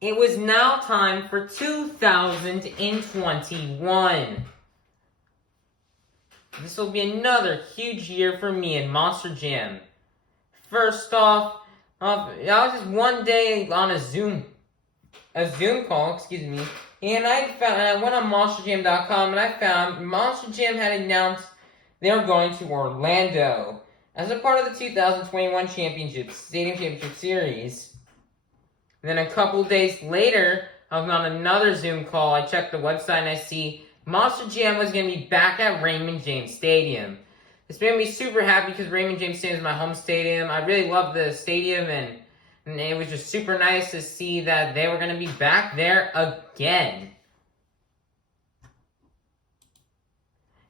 It was now time for 2021. This will be another huge year for me in Monster Jam. First off, I was just one day on a Zoom call, and I went on MonsterJam.com and I found Monster Jam had announced they were going to Orlando as a part of the 2021 Stadium Championship Series. Then a couple days later, I was on another Zoom call. I checked the website and I see Monster Jam was going to be back at Raymond James Stadium. This made me super happy because Raymond James Stadium is my home stadium. I really love the stadium, and it was just super nice to see that they were going to be back there again.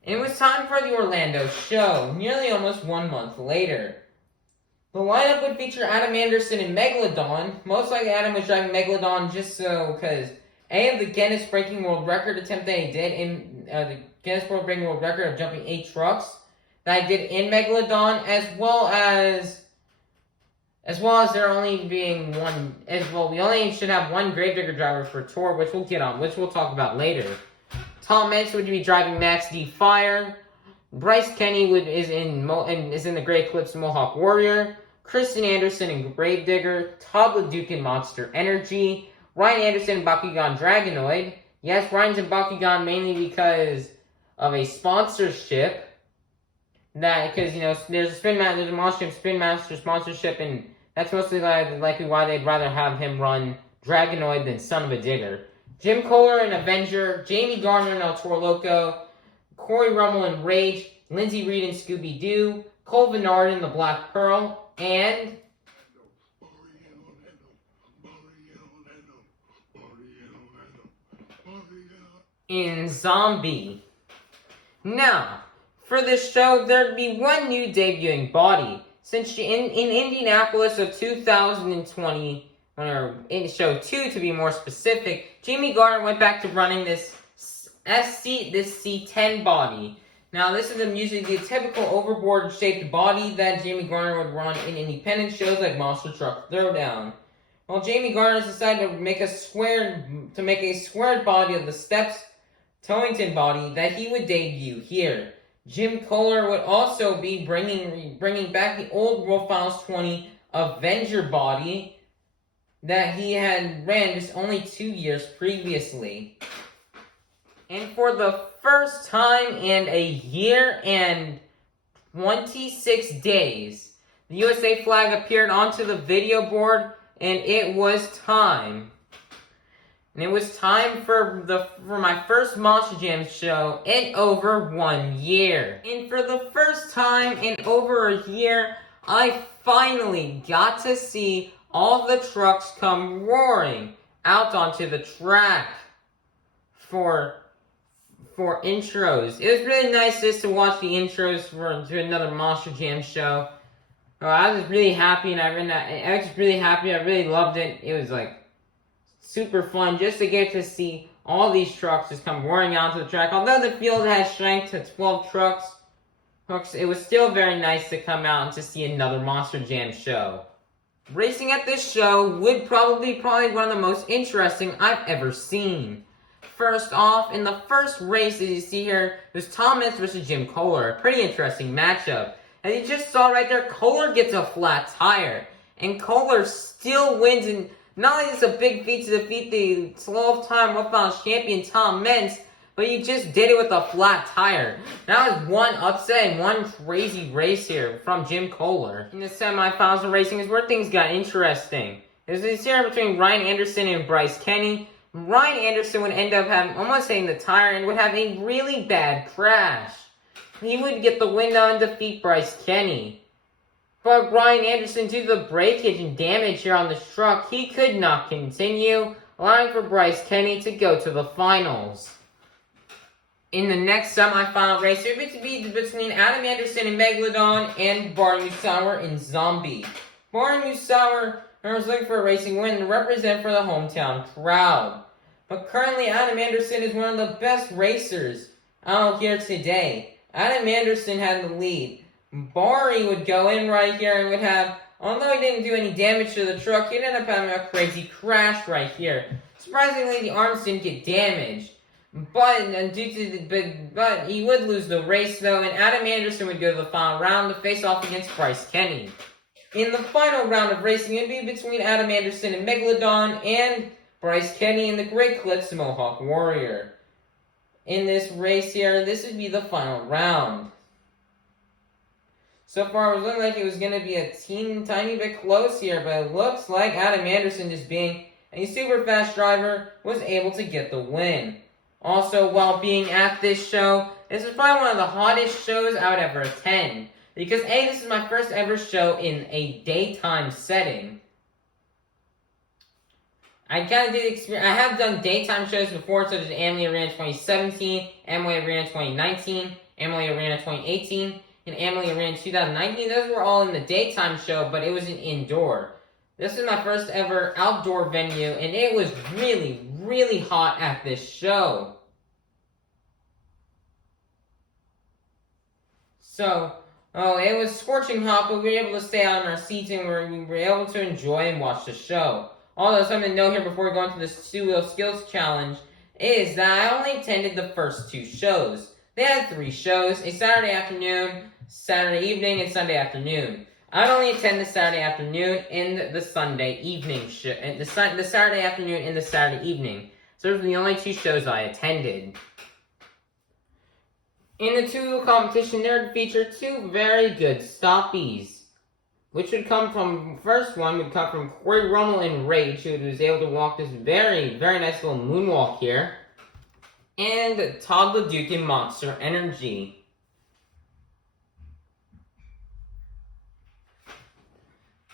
And it was time for the Orlando show, nearly almost 1 month later. The lineup would feature Adam Anderson and Megalodon. Most likely Adam was driving Megalodon just so, because of the Guinness breaking world record attempt that he did in the Guinness World breaking world record of jumping 8 trucks that I did in Megalodon, as well as there only being one, we only should have one Gravedigger driver for tour, which we'll talk about later. Tom Mensibus would be driving Max D Fire. Bryce Kenny is in the Grey Eclipse Mohawk Warrior. Kristen Anderson in Gravedigger. Todd LeDuc in Monster Energy. Ryan Anderson in Bakugan Dragonoid. Yes, Ryan's in Bakugan mainly because of a sponsorship. Because there's a Monster Spin Master sponsorship, and that's mostly likely why they'd rather have him run Dragonoid than Son of a Digger. Jim Kohler in Avenger. Jamie Garner in El Toro Loco. Corey Rummel in Rage, Lindsay Reed in Scooby-Doo, Cole Vennard in The Black Pearl, and in Zombie. Now, for this show, there'd be one new debuting body. Since in Indianapolis of 2020, or in show 2 to be more specific, Jamie Garner went back to running this C10 body. Now, this is usually the typical overboard-shaped body that Jamie Garner would run in independent shows like Monster Truck Throwdown. Well, Jamie Garner decided to make a squared body of the Steps Towington body that he would debut here. Jim Kohler would also be bringing back the old World Finals 20 Avenger body that he had ran just only 2 years previously. And for the first time in a year and 26 days, the USA flag appeared onto the video board, and it was time. And it was time for my first Monster Jam show in over 1 year. And for the first time in over a year, I finally got to see all the trucks come roaring out onto the track for intros. It was really nice just to watch the intros to another Monster Jam show. I was really happy, and I really loved it. It was super fun just to get to see all these trucks just come roaring out to the track. Although the field has shrank to 12 trucks, it was still very nice to come out and to see another Monster Jam show. Racing at this show would probably one of the most interesting I've ever seen. First off, in the first race, as you see here, it was Tom Mensibus versus Jim Kohler. A pretty interesting matchup. As you just saw right there, Kohler gets a flat tire. And Kohler still wins, and not only is this a big feat to defeat the 12-time World Finals champion Tom Mens, but he just did it with a flat tire. That was one upset and one crazy race here from Jim Kohler. In the semifinals of racing is where things got interesting. There's this here between Ryan Anderson and Bryce Kenny. Ryan Anderson would end up almost hitting the tire and would have a really bad crash. He would get the win and defeat Bryce Kenny. But Ryan Anderson, due to the breakage and damage here on this truck, he could not continue, allowing for Bryce Kenny to go to the finals. In the next semifinal race, it would be between Adam Anderson and Megalodon and Barney Musauer in Zombie. Barney Musauer was looking for a racing win to represent for the hometown crowd. But currently, Adam Anderson is one of the best racers out here today. Adam Anderson had the lead. Barney would go in right here and would have Although he didn't do any damage to the truck, he ended up having a crazy crash right here. Surprisingly, the arms didn't get damaged. But he would lose the race though, and Adam Anderson would go to the final round to face off against Bryce Kenny. In the final round of racing, it would be between Adam Anderson and Megalodon and Bryce Kenny and the Great Clips Mohawk Warrior. In this race here, this would be the final round. So far, it was looking like it was going to be a tiny bit close here, but it looks like Adam Anderson, just being a super fast driver, was able to get the win. Also, while being at this show, this is probably one of the hottest shows I would ever attend. Because A, this is my first ever show in a daytime setting. I have done daytime shows before, such as Amalie Arena 2017, Amalie Arena 2019, Amalie Arena 2018, and Amalie Arena 2019. Those were all in the daytime show, but it was an indoor. This is my first ever outdoor venue, and it was really, really hot at this show. So, it was scorching hot, but we were able to stay out in our seats, and we were able to enjoy and watch the show. Although something to note here before we go into this two-wheel skills challenge is that I only attended the first 2 shows. They had 3 shows, a Saturday afternoon, Saturday evening, and Sunday afternoon. I would only attend the Saturday afternoon and the Sunday evening show, the Saturday afternoon and the Saturday evening. So those were the only 2 shows I attended. In the two-wheel competition, there would feature 2 very good stoppies, which would come from, first one would come from Corey Rummel in Rage, who was able to walk this very, very nice little moonwalk here, and Todd LeDuc in Monster Energy.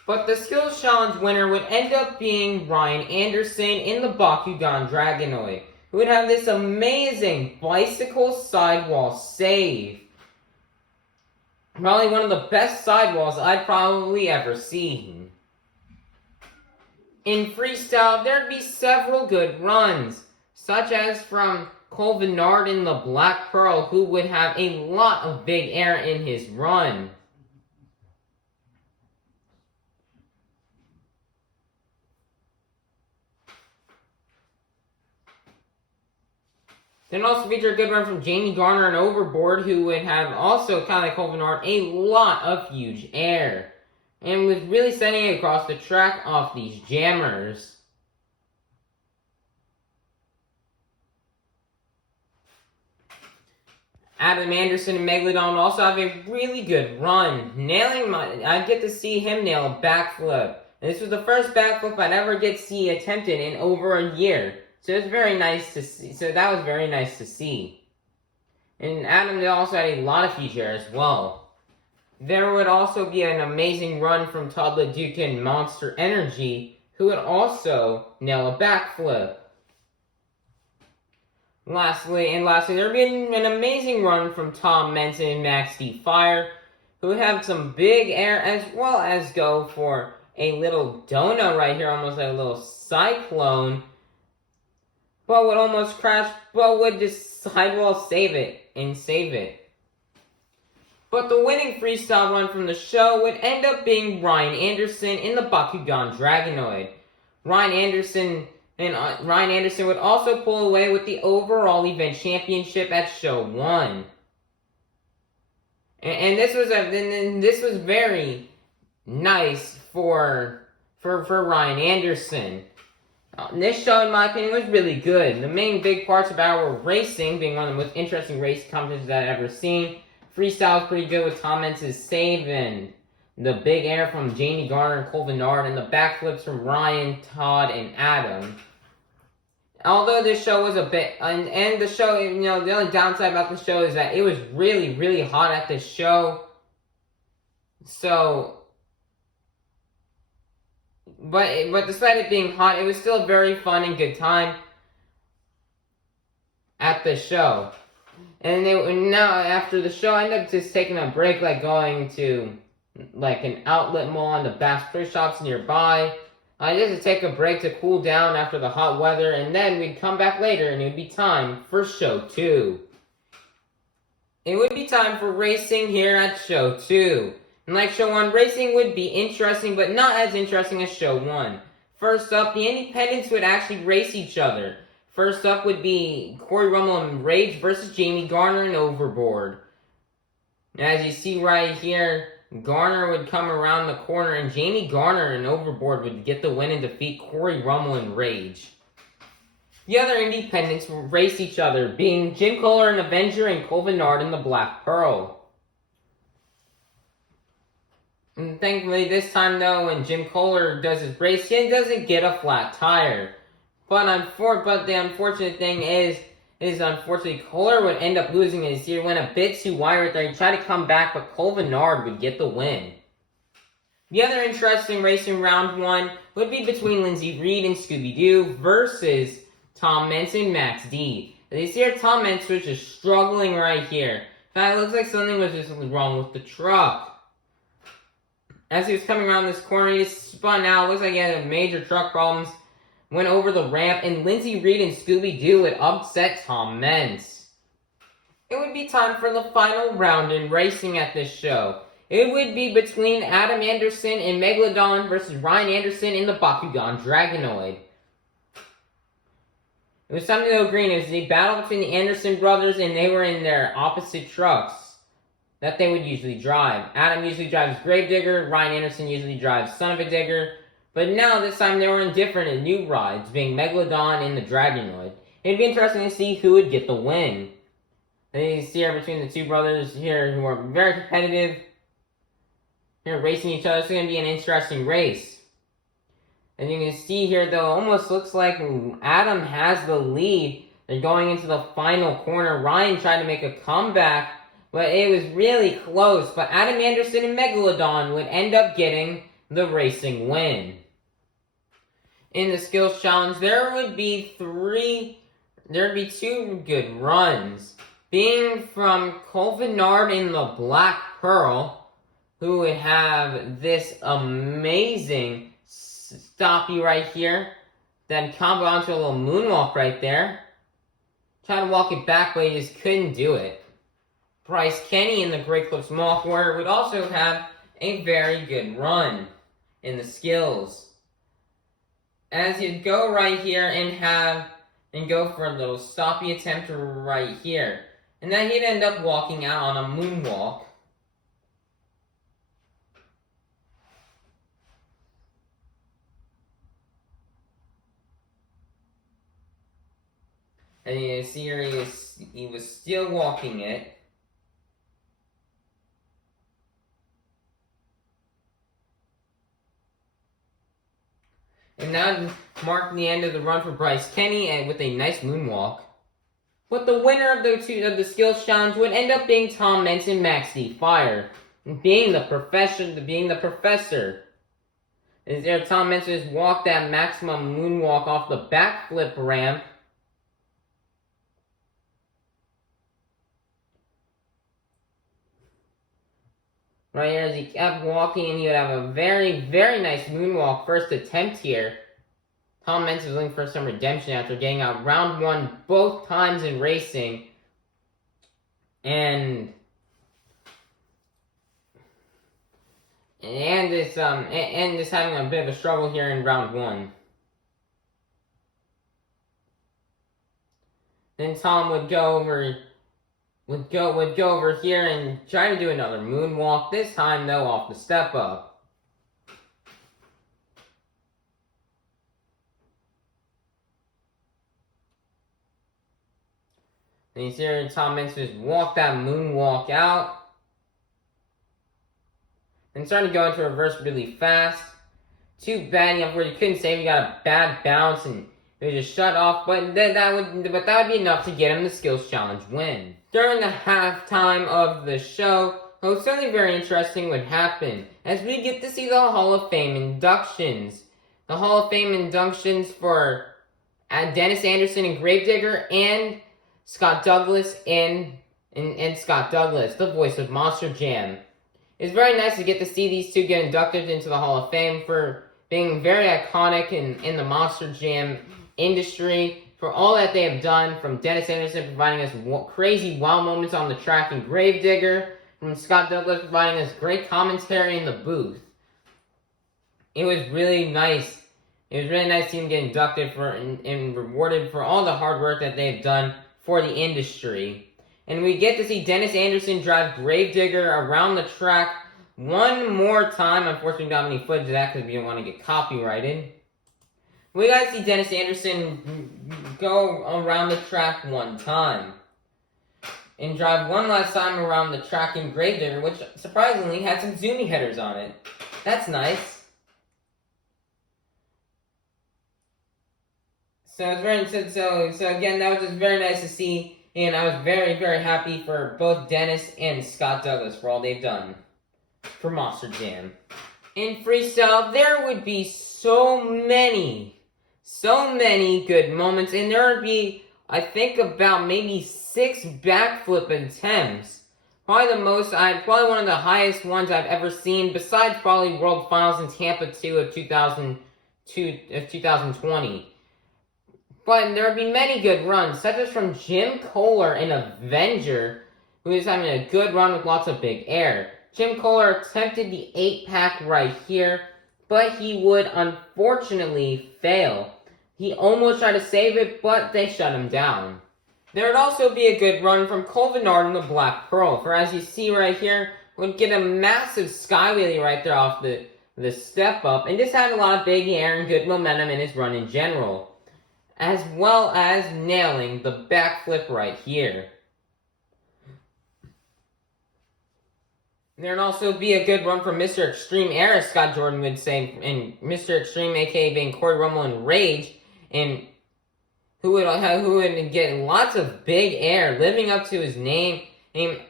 But the Skills Challenge winner would end up being Ryan Anderson in the Bakugan Dragonoid, who would have this amazing bicycle sidewall save. Probably one of the best sidewalls I'd probably ever seen. In freestyle, there'd be several good runs, such as from Cole Vennard in the Black Pearl, who would have a lot of big air in his run. Then also feature a good run from Jamie Garner and Overboard, who would have also, kind of like Cole Vennard, a lot of huge air. And was really sending it across the track off these jammers. Adam Anderson and Megalodon also have a really good run. I get to see him nail a backflip. And this was the first backflip I'd ever get to see attempted in over a year. So it's very nice to see. So that was very nice to see. And Adam also had a lot of huge air as well. There would also be an amazing run from Todd LeDuc in Monster Energy, who would also nail a backflip. Lastly, there would be an amazing run from Tom Menson and Max D. Fire, who would have some big air as well as go for a little donut right here, almost like a little cyclone. But would almost crash, but would just sidewall save it. But the winning freestyle run from the show would end up being Ryan Anderson in the Bakugan Dragonoid. Ryan Anderson would also pull away with the overall event championship at Show 1. And this was very nice for Ryan Anderson. This show, in my opinion, was really good. The main big parts about it were racing, being one of the most interesting race competitions that I've ever seen. Freestyle was pretty good with Tom Mentz's save and the big air from Jamie Garner and Cole Vennard, and the backflips from Ryan, Todd, and Adam. Although this show was a bit, and the show, the only downside about the show is that it was really, really hot at this show. So, but despite it being hot, it was still a very fun and good time at the show. And now after the show, I ended up just taking a break, like going to like an outlet mall and the Bass Pro Shops nearby. I just to take a break to cool down after the hot weather, and then we'd come back later and it would be time for Show 2. It would be time for racing here at Show 2. And like Show 1, racing would be interesting, but not as interesting as Show 1. First up, the independents would actually race each other. First up would be Corey Rummel and Rage versus Jamie Garner and Overboard. And as you see right here, Garner would come around the corner, and Jamie Garner and Overboard would get the win and defeat Corey Rummel and Rage. The other independents would race each other, being Jim Kohler and Avenger and Cole Vennard and the Black Pearl. And thankfully, this time though, when Jim Kohler does his race, he doesn't get a flat tire. But the unfortunate thing is unfortunately Kohler would end up losing his. He went a bit too wide right there. He tried to come back, but Cole Vennard would get the win. The other interesting race in round 1 would be between Lindsey Reed and Scooby-Doo versus Tom Mentz and Max D. As you see here, Tom Mentz was just struggling right here. In fact, it looks like something was just wrong with the truck. As he was coming around this corner, he just spun out. Looks like he had major truck problems. Went over the ramp, and Lindsey Reed and Scooby-Doo would upset Tom Mentz. It would be time for the final round in racing at this show. It would be between Adam Anderson and Megalodon versus Ryan Anderson in the Bakugan Dragonoid. It was something to agree. It was a battle between the Anderson brothers, and they were in their opposite trucks that they would usually drive. Adam usually drives Gravedigger, Ryan Anderson usually drives Son of a Digger, but now this time they were in different and new rides, being Megalodon and the Dragonoid. It'd be interesting to see who would get the win. And you see here between the two brothers here who are very competitive, here racing each other. It's going to be an interesting race. And you can see here though, almost looks like Adam has the lead. They're going into the final corner. Ryan tried to make a comeback, but it was really close. But Adam Anderson and Megalodon would end up getting the racing win. In the skills challenge, there would be two good runs. Being from Cole Vennard and the Black Pearl, who would have this amazing stoppie right here, then combo onto a little moonwalk right there. Try to walk it back, but he just couldn't do it. Bryce Kenny in the Great Clips Mall Warrior would also have a very good run in the skills. As you'd go right here and go for a little stoppie attempt right here. And then he'd end up walking out on a moonwalk. And you see here he was still walking it. And that marked the end of the run for Bryce Kenny, and with a nice moonwalk. But the winner of the skills challenge would end up being Tom Mentz and Max D. Fire, being the professor. As there, Tom Mentz just walked that maximum moonwalk off the backflip ramp. Right here, as he kept walking, and he would have a very, very nice moonwalk first attempt here. Tom Mentz was looking for some redemption after getting out round 1 both times in racing. And just having a bit of a struggle here in round 1. Then Tom would go over here and try to do another moonwalk, this time though off the step up. And you see here Tom Mentz just walk that moonwalk out. And starting to go into reverse really fast. Too bad, unfortunately, you couldn't save. He got a bad bounce and it just shut off. But that would be enough to get him the skills challenge win. During the halftime of the show, something very interesting would happen as we get to see the Hall of Fame inductions. The Hall of Fame inductions for Dennis Anderson and Gravedigger and Scott Douglas and Scott Douglas, the voice of Monster Jam. It's very nice to get to see these two get inducted into the Hall of Fame for being very iconic in the Monster Jam industry, for all that they have done, from Dennis Anderson providing us crazy wow moments on the track and Gravedigger, from Scott Douglas providing us great commentary in the booth. It was really nice. It was really nice to see him get inducted and rewarded for all the hard work that they've done for the industry. And we get to see Dennis Anderson drive Gravedigger around the track one more time. Unfortunately, we don't have any footage of that because we don't want to get copyrighted. We got to see Dennis Anderson go around the track one time. And drive one last time around the track in Gravedigger, which surprisingly had some zoomy headers on it. That's nice. So it's very so again, that was just very nice to see, and I was very, very happy for both Dennis and Scott Douglas for all they've done for Monster Jam. In freestyle, there would be so many good moments, and there would be, I think, about maybe 6 backflip attempts. Probably one of the highest ones I've ever seen, besides probably World Finals in Tampa 2 of 2020. But there would be many good runs, such as from Jim Kohler in Avenger, who is having a good run with lots of big air. Jim Kohler attempted the 8-pack right here, but he would unfortunately fail. He almost tried to save it, but they shut him down. There would also be a good run from Cole Vennard in the Black Pearl, for as you see right here, would get a massive sky wheelie right there off the step up, and just had a lot of big air and good momentum in his run in general, as well as nailing the backflip right here. There would also be a good run from Mr. Extreme Air, as Scott Jordan would say, and Mr. Extreme, aka being Corey Rummel in Rage, and who would get lots of big air, living up to his name,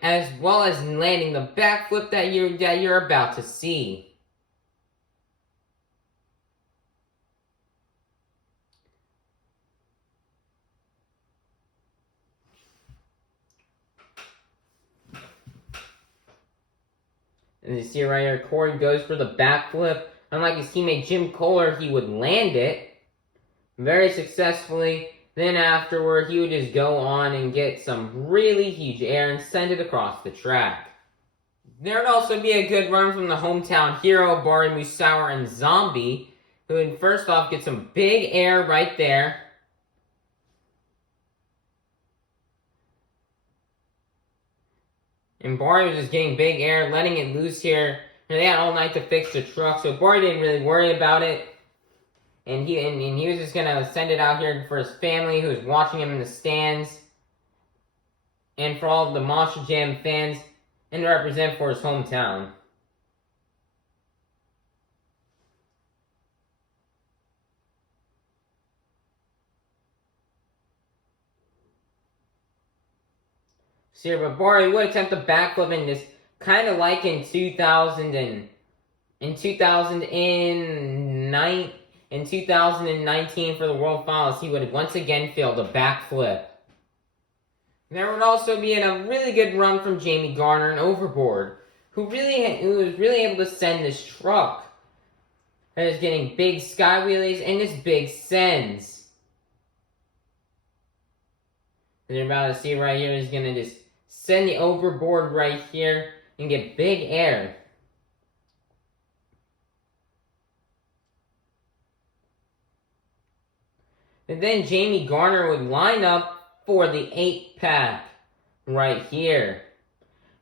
as well as landing the backflip that you're about to see. And you see right here, Corey goes for the backflip. Unlike his teammate Jim Kohler, he would land it very successfully. Then afterward, he would just go on and get some really huge air and send it across the track. There would also be a good run from the hometown hero, Bari Musauer and Zombie, who would first off get some big air right there. And Bari was just getting big air, letting it loose here. And they had all night to fix the truck, so Bari didn't really worry about it. And he was just gonna send it out here for his family who was watching him in the stands. And for all of the Monster Jam fans, and to represent for his hometown. See here, but Bari would attempt a backflip in this, kind of like in 2019 for the World Finals, he would once again fail the backflip. There would also be a really good run from Jamie Garner and Overboard, who was really able to send this truck. That is getting big sky wheelies and just big sends. And you're about to see right here, he's gonna just send the Overboard right here and get big air. And then Jamie Garner would line up for the 8-pack right here,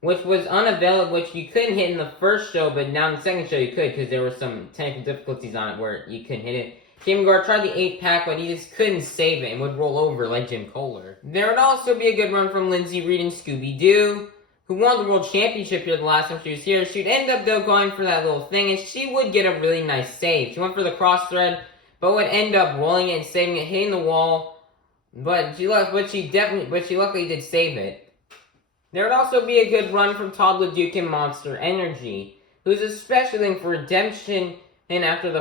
which was unavailable, which you couldn't hit in the first show, but now in the second show you could, because there were some technical difficulties on it where you couldn't hit it. Jamie Garner tried the 8-pack, but he just couldn't save it and would roll over like Jim Kohler. There would also be a good run from Lindsay Reed and Scooby-Doo, who won the World Championship here the last time she was here. She'd end up, though, going for that little thing, and she would get a really nice save. She went for the cross thread, but would end up rolling it and saving it, hitting the wall. But she luckily did save it. There would also be a good run from Todd LeDuc in Monster Energy, who's especially looking for redemption. And after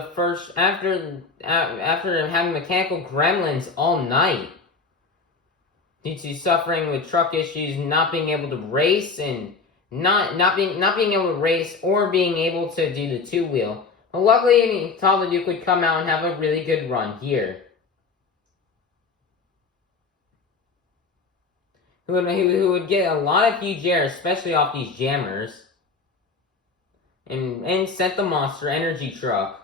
having mechanical gremlins all night, due to suffering with truck issues, not being able to race, and not being able to race or being able to do the 2-wheel. But luckily, Todd LeDuc would come out and have a really good run here. who would get a lot of huge air, especially off these jammers, and sent the Monster Energy truck.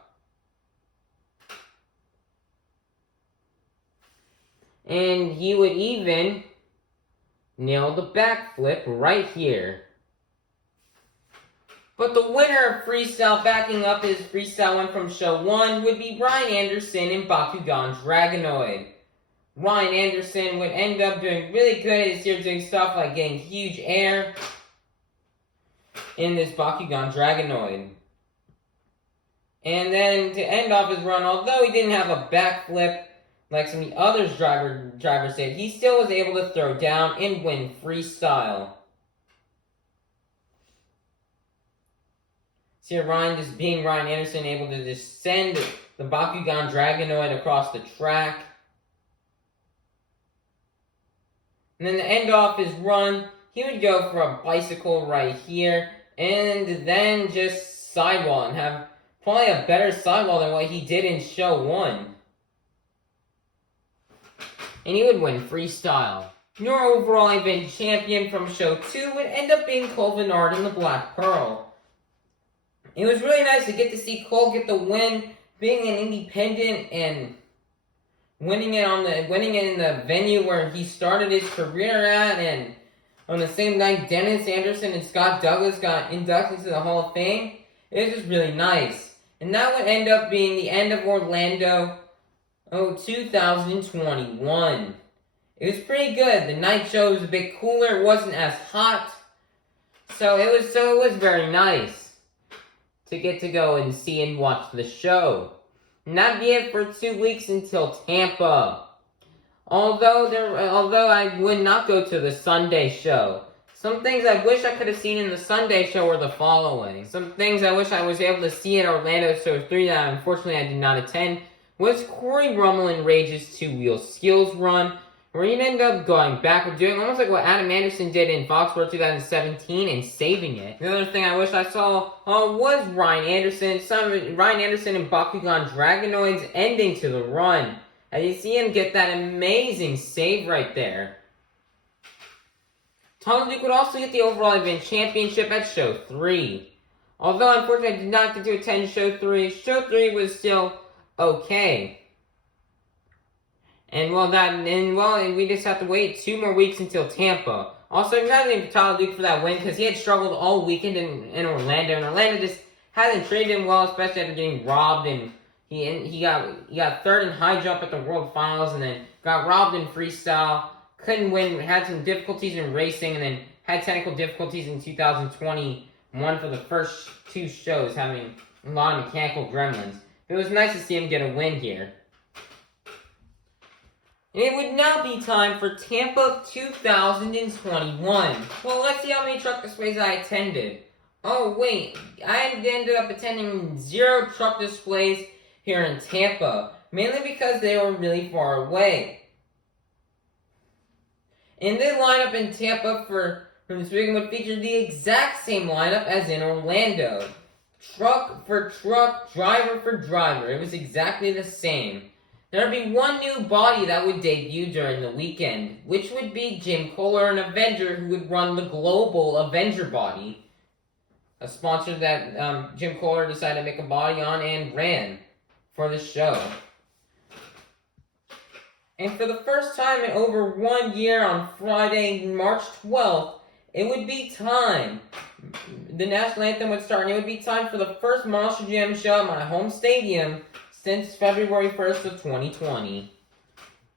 And he would even nail the backflip right here. But the winner of freestyle, backing up his freestyle one from show 1, would be Ryan Anderson in Bakugan Dragonoid. Ryan Anderson would end up doing really good this year, doing stuff like getting huge air in this Bakugan Dragonoid. And then to end off his run, although he didn't have a backflip like some of the others drivers did, he still was able to throw down and win freestyle. See here, Ryan, just being Ryan Anderson, able to just send the Bakugan Dragonoid across the track. And then to end off his run, he would go for a bicycle right here, and then just sidewall, and have probably a better sidewall than what he did in show 1. And he would win freestyle. Your overall event champion from show 2 would end up being Cole Vennard in the Black Pearl. It was really nice to get to see Cole get the win, being an independent and winning it in the venue where he started his career at, and on the same night Dennis Anderson and Scott Douglas got inducted into the Hall of Fame. It was just really nice. And that would end up being the end of Orlando 2021. It was pretty good. The night show was a bit cooler. It wasn't as hot. So it was very nice to get to go and see and watch the show. And that'd be it for 2 weeks until Tampa. Although I would not go to the Sunday show. Some things I wish I could have seen in the Sunday show were the following. Some things I wish I was able to see at Orlando Show 3 that unfortunately I did not attend was Corey Rummel and Rage's 2-wheel skills run, where he'd end up going backward, doing almost like what Adam Anderson did in Foxborough 2017 and saving it. The other thing I wish I saw was Ryan Anderson and Bakugan Dragonoids ending to the run. As you see him get that amazing save right there. Tyler Duke would also get the overall event championship at Show 3. Although unfortunately I did not get to attend Show 3, Show 3 was still okay. And we just have to wait 2 more weeks until Tampa. Also, congratulations to Tyler Duke for that win, because he had struggled all weekend in Orlando, and Orlando just hasn't treated him well, especially after getting robbed, and he got third in high jump at the World Finals, and then got robbed in freestyle, couldn't win, had some difficulties in racing, and then had technical difficulties in 2021 for the first 2 shows, having a lot of mechanical gremlins. It was nice to see him get a win here. And it would now be time for Tampa 2021. Well, let's see how many truck displays I attended. Oh, wait. I ended up attending 0 truck displays here in Tampa. Mainly because they were really far away. And the lineup in Tampa for this weekend would feature the exact same lineup as in Orlando. Truck for truck, driver for driver. It was exactly the same. There would be one new body that would debut during the weekend, which would be Jim Kohler, an Avenger who would run the Global Avenger body. A sponsor that Jim Kohler decided to make a body on and ran for the show. And for the first time in over 1 year on Friday, March 12th, it would be time. The national anthem would start, and it would be time for the first Monster Jam show at my home stadium since February 1st of 2020.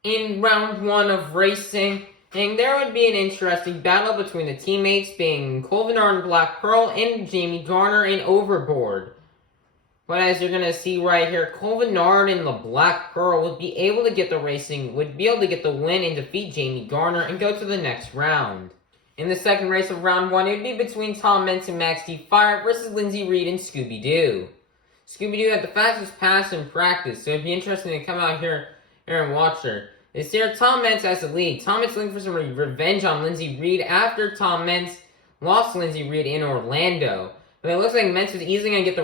In round 1 of racing, and there would be an interesting battle between the teammates being Cole Vennard in Black Pearl and Jamie Garner in Overboard. But as you're going to see right here, Cole Vennard in the Black Pearl would be able to get the win and defeat Jamie Garner and go to the next round. In the second race of round 1, it would be between Tom Mentz and Max D. Fire versus Lindsey Reed and Scooby-Doo. Scooby-Doo had the fastest pass in practice, so it'd be interesting to come out here and watch her. This here, Tom Mentz has the lead. Tom Mentz looking for some revenge on Lindsey Reed after Tom Mentz lost Lindsey Reed in Orlando. But it looks like Mentz was easily going to get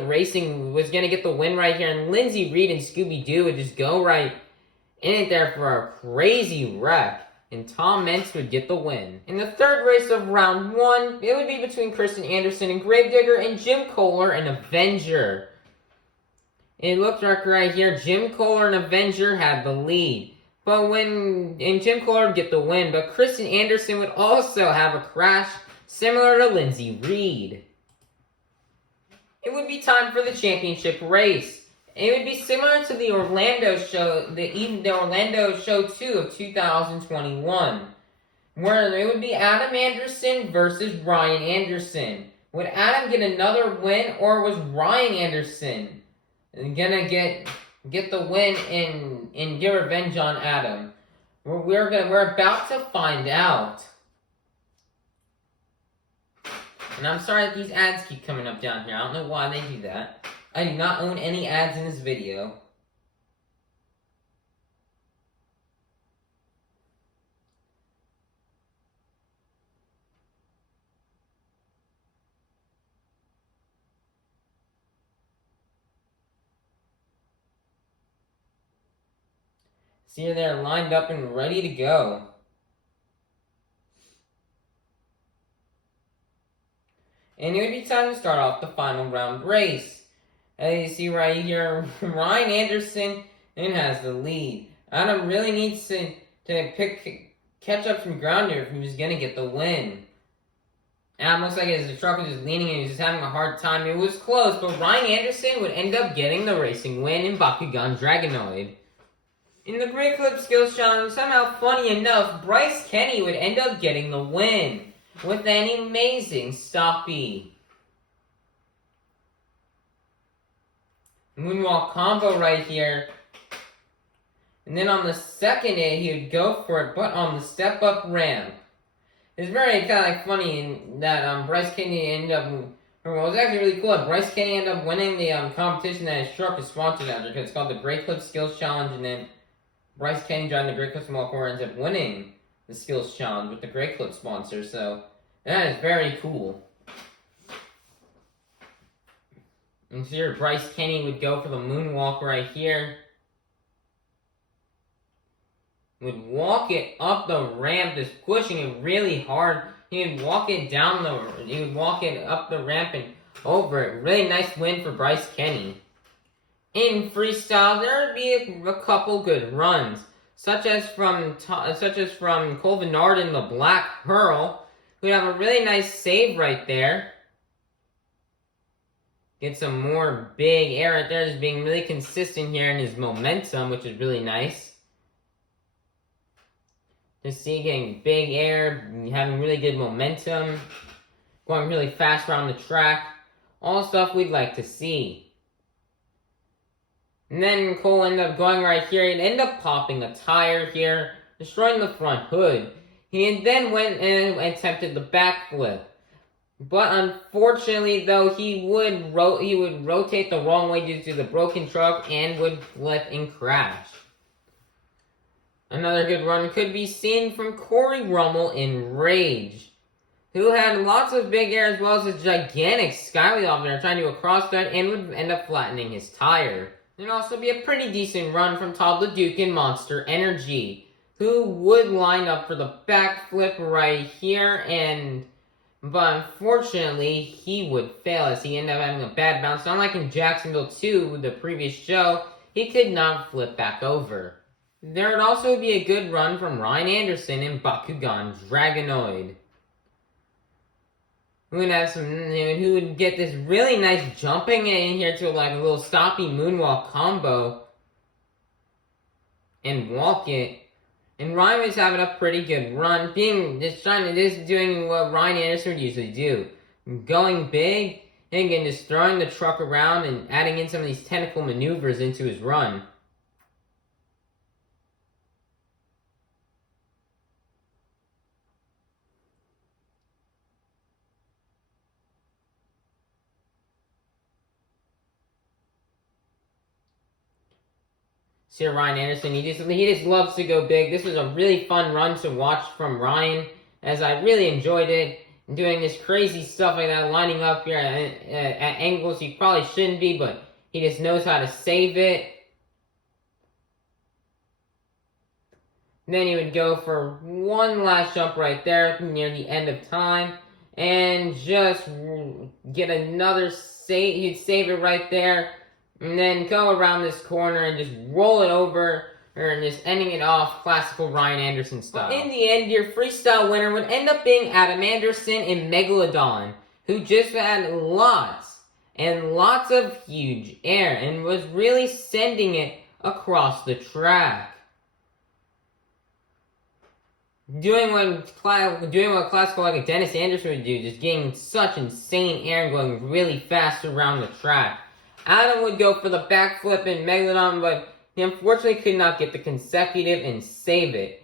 the win right here, and Lindsey Reed and Scooby-Doo would just go right in it there for a crazy wreck. and Tom Mentz would get the win. In the third race of round 1, it would be between Kristen Anderson and Gravedigger and Jim Kohler and Avenger. It looked like right here, Jim Kohler and Avenger had the lead. And Jim Kohler would get the win, but Kristen Anderson would also have a crash similar to Lindsay Reed. It would be time for the championship race. It would be similar to the Orlando show, the Orlando show 2 of 2021, where it would be Adam Anderson versus Ryan Anderson. Would Adam get another win, or was Ryan Anderson gonna get the win and get revenge on Adam? We're about to find out. And I'm sorry that these ads keep coming up down here. I don't know why they do that. I do not own any ads in this video. See, they're lined up and ready to go. And it would be time to start off the final round race. As you see right here, Ryan Anderson has the lead. Adam really needs to catch up some ground here if he was going to get the win. Adam looks like the truck was just leaning and he was just having a hard time. It was close, but Ryan Anderson would end up getting the racing win in Bakugan Dragonoid. In the Brake Flip Skills Challenge, somehow funny enough, Bryce Kenny would end up getting the win with an amazing stoppie. Moonwalk combo right here. And then on the second hit, he would go for it, but on the step-up ramp. It's very kind of like funny that Bryce Kenny ended up... Well, it was actually really cool. Bryce Kenny ended up winning the competition that his truck is sponsored after, because it's called the Brake Clip Skills Challenge, and then Bryce Kenny joined the Brake Clip Small Core and ends up winning the Skills Challenge with the Brake Clip sponsor, so that is very cool. And here, Bryce Kenny would go for the moonwalk right here. Would walk it up the ramp, just pushing it really hard. He would walk it up the ramp and over it. Really nice win for Bryce Kenny. In freestyle, there would be a couple good runs, such as from Cole Vennard in the Black Pearl, who have a really nice save right there. Get some more big air right there, just being really consistent here in his momentum, which is really nice. Just see getting big air, having really good momentum, going really fast around the track. All stuff we'd like to see. And then Cole ended up going right here and ended up popping a tire here, destroying the front hood. He then went and attempted the backflip. But unfortunately, though, he would rotate the wrong way due to the broken truck and would flip and crash. Another good run could be seen from Corey Rummel in Rage, who had lots of big air as well as a gigantic skywheel off there trying to do a cross thread and would end up flattening his tire. There'd also be a pretty decent run from Todd LeDuc in Monster Energy, who would line up for the backflip right here, but unfortunately, he would fail as he ended up having a bad bounce. Unlike in Jacksonville 2, the previous show, he could not flip back over. There would also be a good run from Ryan Anderson in Bakugan Dragonoid, who would get this really nice jumping in here to like a little stoppy moonwalk combo and walk it. And Ryan was having a pretty good run, doing what Ryan Anderson would usually do. Going big, and again, just throwing the truck around and adding in some of these tentacle maneuvers into his run. See Ryan Anderson, he just loves to go big. This was a really fun run to watch from Ryan, as I really enjoyed it. Doing this crazy stuff like that, lining up here at angles he probably shouldn't be, but he just knows how to save it. Then he would go for one last jump right there near the end of time. And just get another save. He'd save it right there. And then go around this corner and just roll it over. And just ending it off classical Ryan Anderson style. In the end, your freestyle winner would end up being Adam Anderson in Megalodon, who just had lots and lots of huge air and was really sending it across the track. Doing what classical like a Dennis Anderson would do, just getting such insane air and going really fast around the track. Adam would go for the backflip in Megalodon, but he unfortunately could not get the consecutive and save it.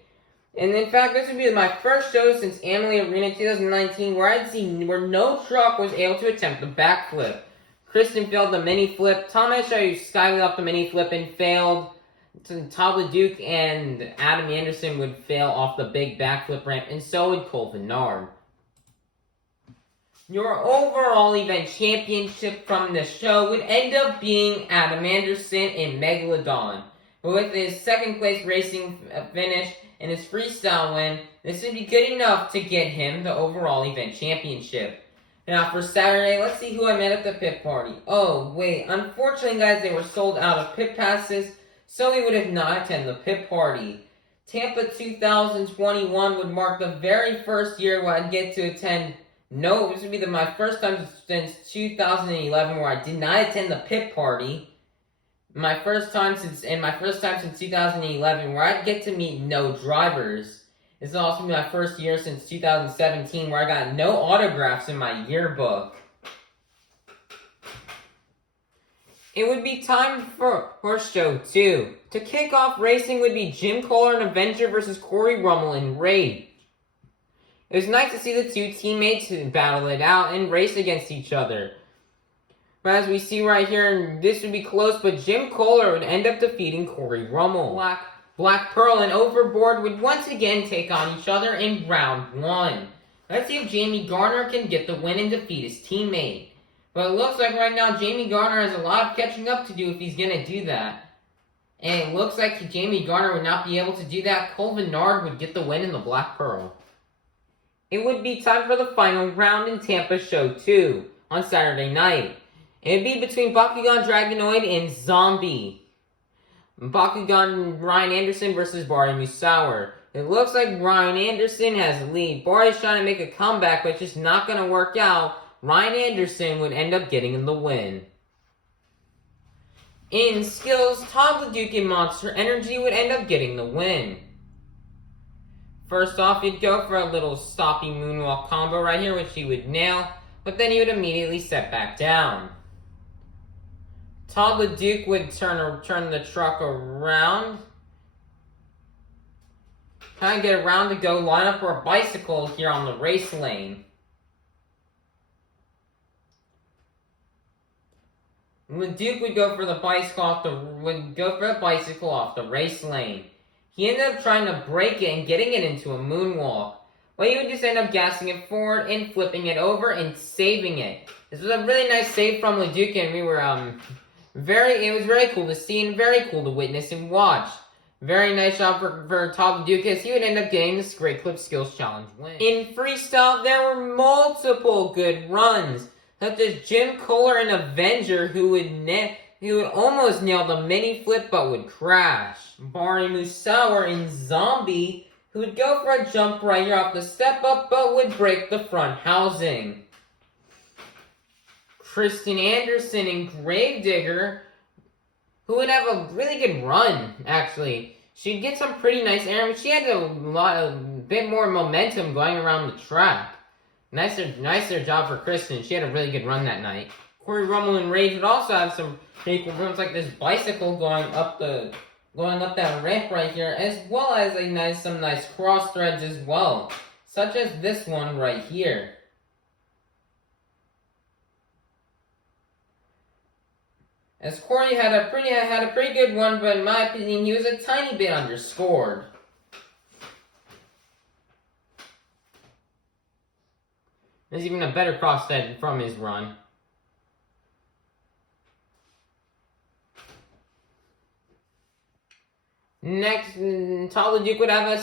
And in fact, this would be my first show since Amalie Arena 2019 where no truck was able to attempt the backflip. Kristen failed the mini flip. Tom Escher skywayed off the mini flip and failed. Todd LeDuc and Adam Anderson would fail off the big backflip ramp, and so would Cole Vennard. Your overall event championship from the show would end up being Adam Anderson in Megalodon. But with his second place racing finish and his freestyle win, this would be good enough to get him the overall event championship. Now for Saturday, let's see who I met at the pit party. Oh wait, unfortunately guys, they were sold out of pit passes, so we would have not attended the pit party. Tampa 2021 would mark the very first year where I'd get to attend. No, this would be my first time since 2011 where I did not attend the pit party. My first time since 2011 where I'd get to meet no drivers. This will also be my first year since 2017 where I got no autographs in my yearbook. It would be time for show 2. To kick off racing would be Jim Kohler and Avenger versus Corey Rummel in Raid. It was nice to see the two teammates battle it out and race against each other. But as we see right here, this would be close, but Jim Kohler would end up defeating Corey Rummel. Black Pearl and Overboard would once again take on each other in round 1. Let's see if Jamie Garner can get the win and defeat his teammate. But it looks like right now Jamie Garner has a lot of catching up to do if he's going to do that. And it looks like Jamie Garner would not be able to do that. Cole Vennard would get the win in the Black Pearl. It would be time for the final round in Tampa Show 2 on Saturday night. It would be between Bakugan Dragonoid and Zombie. Bakugan Ryan Anderson versus Barry Musauer. It looks like Ryan Anderson has the lead. Barry's trying to make a comeback, but it's just not going to work out. Ryan Anderson would end up getting the win. In skills, Todd LeDuc and Monster Energy would end up getting the win. First off, he'd go for a little stoppy moonwalk combo right here, which he would nail, but then he would immediately set back down. Todd LeDuc would turn the truck around. Try and get around to go line up for a bicycle here on the race lane. LeDuc would go for the bicycle off the race lane. He ended up trying to break it and getting it into a moonwalk. But he would just end up gassing it forward and flipping it over and saving it. This was a really nice save from LeDuc, and we were it was very cool to see and very cool to witness and watch. Very nice job for Todd LeDuc, as he would end up getting this Great Clip Skills Challenge win. In freestyle, there were multiple good runs, such as Jim Kohler and Avenger, who would almost nail the mini flip but would crash. Barry Musauer and Zombie, who would go for a jump right here off the step up but would break the front housing. Kristen Anderson and Gravedigger, who would have a really good run, actually. She'd get some pretty nice air, but she had a bit more momentum going around the track. Nicer job for Kristen. She had a really good run that night. Corey Rummel and Rage would also have some pretty cool runs, like this bicycle going up that ramp right here, as well as some nice cross threads as well, such as this one right here. As Corey had a pretty good one, but in my opinion, he was a tiny bit underscored. There's even a better cross thread from his run. Next, TheGetaway would have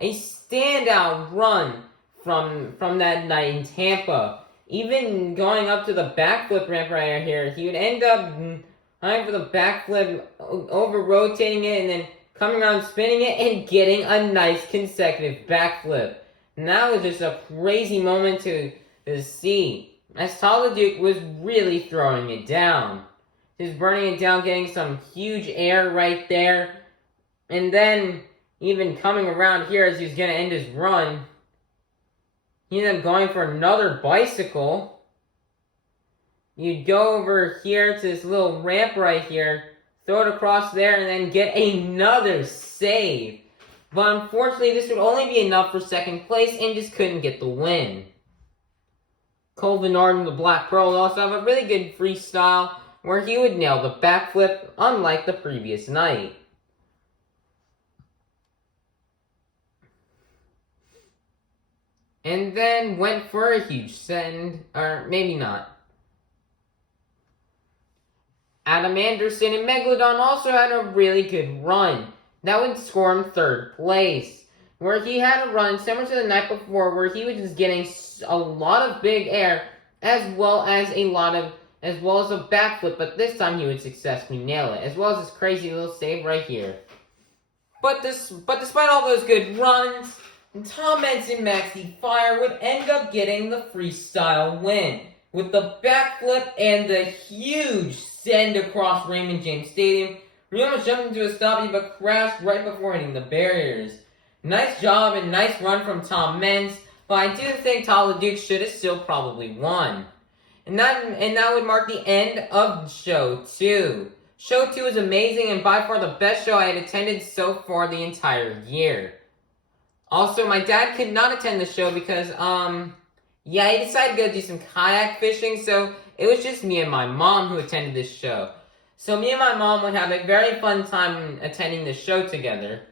a standout run from that night in Tampa. Even going up to the backflip ramp right here, he would end up going for the backflip, over rotating it, and then coming around, spinning it, and getting a nice consecutive backflip. And that was just a crazy moment to see, as TheGetaway was really throwing it down. He was burning it down, getting some huge air right there. And then, even coming around here as he was going to end his run, he ended up going for another bicycle. You'd go over here to this little ramp right here, throw it across there, and then get another save. But unfortunately, this would only be enough for second place and just couldn't get the win. McBullDogMack and the Black Pearl would also have a really good freestyle where he would nail the backflip, unlike the previous night. And then went for a huge send, or maybe not. Adam Anderson and Megalodon also had a really good run. That would score him third place, where he had a run similar to the night before, where he was just getting a lot of big air, as well as a backflip, but this time he would successfully nail it, as well as this crazy little save right here. But despite all those good runs, Tom Mens and Maxi Fire would end up getting the freestyle win, with the backflip and the huge send across Raymond James Stadium. He almost jumped into a stop, but crashed right before hitting the barriers. Nice job and nice run from Tom Mens, but I do think TheGetaway should have still probably won. And that would mark the end of Show 2. Show 2 was amazing and by far the best show I had attended so far the entire year. Also, my dad could not attend the show because, he decided to go do some kayak fishing, so it was just me and my mom who attended this show. So me and my mom would have a very fun time attending the show together,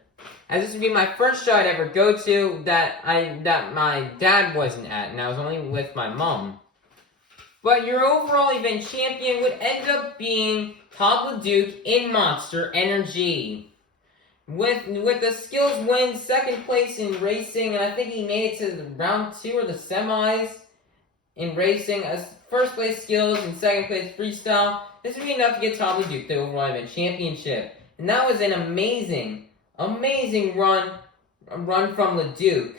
as this would be my first show I'd ever go to that my dad wasn't at, and I was only with my mom. But your overall event champion would end up being TheGetaway in Monster Energy. With the skills win, second place in racing, and I think he made it to the round 2 or the semis in racing, as first place skills and second place freestyle. This would be enough to get TheGetaway the overall event championship. And that was an amazing run from TheGetaway.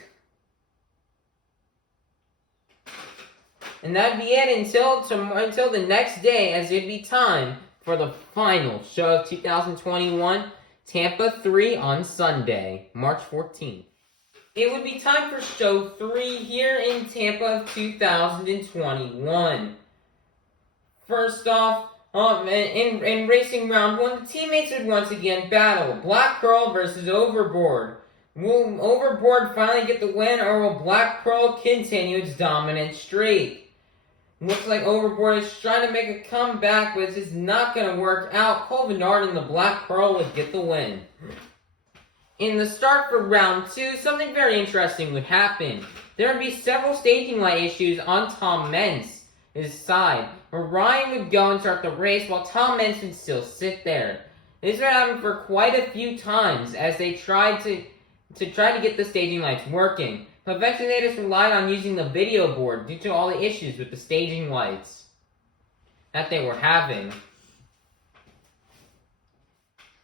And that'd be it until the next day, as it'd be time for the final show of 2021, Tampa 3 on Sunday, March 14th. It would be time for Show 3 here in Tampa of 2021. First off, in racing round 1, the teammates would once again battle. Black Pearl versus Overboard. Will Overboard finally get the win, or will Black Pearl continue its dominant streak? Looks like Overboard is trying to make a comeback, but it's just not going to work out. McBullDogMack and the Black Pearl would get the win. In the start for round 2, something very interesting would happen. There would be several staging light issues on Tom Mens' side, where Ryan would go and start the race while Tom Mens would still sit there. This would happen for quite a few times as they tried to get the staging lights working. But eventually they just relied on using the video board due to all the issues with the staging lights that they were having.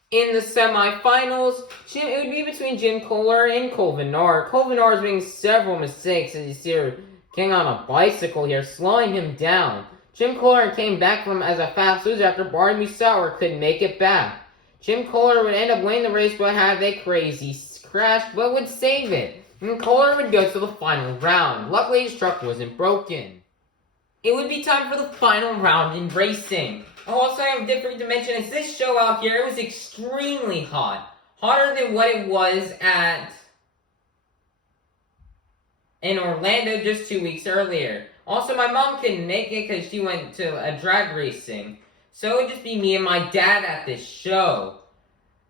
In the semifinals, it would be between Jim Kohler and McBullDogMack. McBullDogMack is making several mistakes, as you see her getting on a bicycle here, slowing him down. Jim Kohler came back from him as a fast loser after Barnaby Sauer couldn't make it back. Jim Kohler would end up winning the race but had a crazy crash, but would save it. And Kohler would go to the final round. Luckily, his truck wasn't broken. It would be time for the final round in racing. Also, I have a different dimension. As this show out here, it was extremely hot. Hotter than what it was in Orlando just 2 weeks earlier. Also, my mom couldn't make it because she went to a drag racing. So it would just be me and my dad at this show.